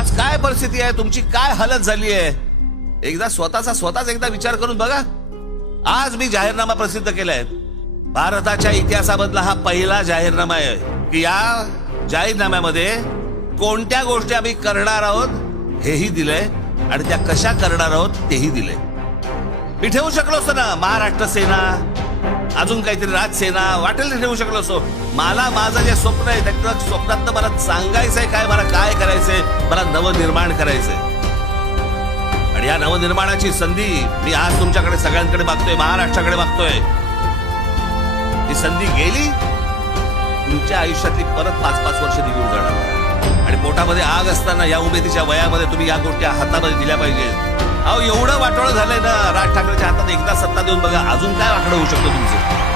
आज काय परिस्थिती आहे तुमची, काय हालत झाली आहे, एकदा स्वतःच एकदा विचार करून बघा. आज मी जाहीरनामा प्रसिद्ध केलाय. भारताच्या इतिहासामधला हा पहिला जाहीरनामा आहे की या जाहीरनाम्यामध्ये कोणत्या गोष्टी आम्ही करणार आहोत हेही दिलंय आणि त्या कशा करणार आहोत तेही दिलंय. मी ठेवू शकलो असतो ना महाराष्ट्र सेना, अजून काहीतरी राजसेना, वाटेल ठेवू शकलो असतो. मला माझं जे स्वप्न आहे त्या स्वप्नात मला सांगायचंय काय, मला काय करायचंय, मला नवनिर्माण करायचंय. आणि या नवनिर्माणाची संधी मी आज तुमच्याकडे सगळ्यांकडे मागतोय, महाराष्ट्राकडे मागतोय. ही संधी गेली, तुमच्या आयुष्यातली परत 5-5 वर्ष निघून जाणार. आणि पोटामध्ये आग असताना या उमेदीच्या वयामध्ये तुम्ही या गोष्टी हातामध्ये दिल्या पाहिजेत. अहो एवढं वाटोळं झालंय ना, राज ठाकरेच्या हातात एकदा सत्ता देऊन बघा, अजून काय वाकडं होऊ शकतं तुमचं.